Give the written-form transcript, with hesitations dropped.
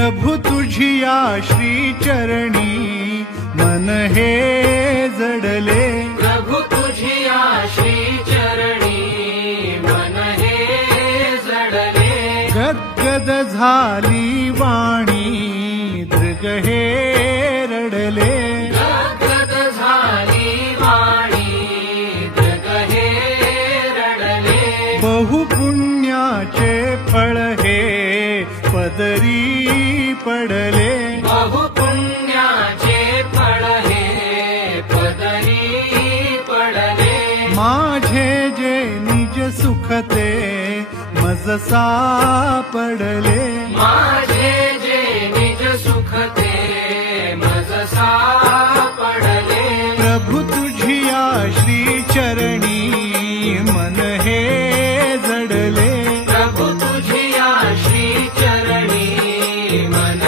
प्रभु तुझिया श्री चरणी मन हे जडले। प्रभु तुझिया श्री चरणी मन हे जडले। गद्गद झाली वाणी दृग हे रडले। गद्गद झाली वाणी दृग हे रडले। बहुपुण्याचे फळ हे पदरी पडले। बहुपुण्याचे फळ हे पदरी पडले। माझे जे निज सुख ते मज सापडले। माझे जे निज सुख ते मज सापडले। प्रभु तुझिया श्री चरणी मन हे जडले। प्रभु तुझिया श्री चरणी मन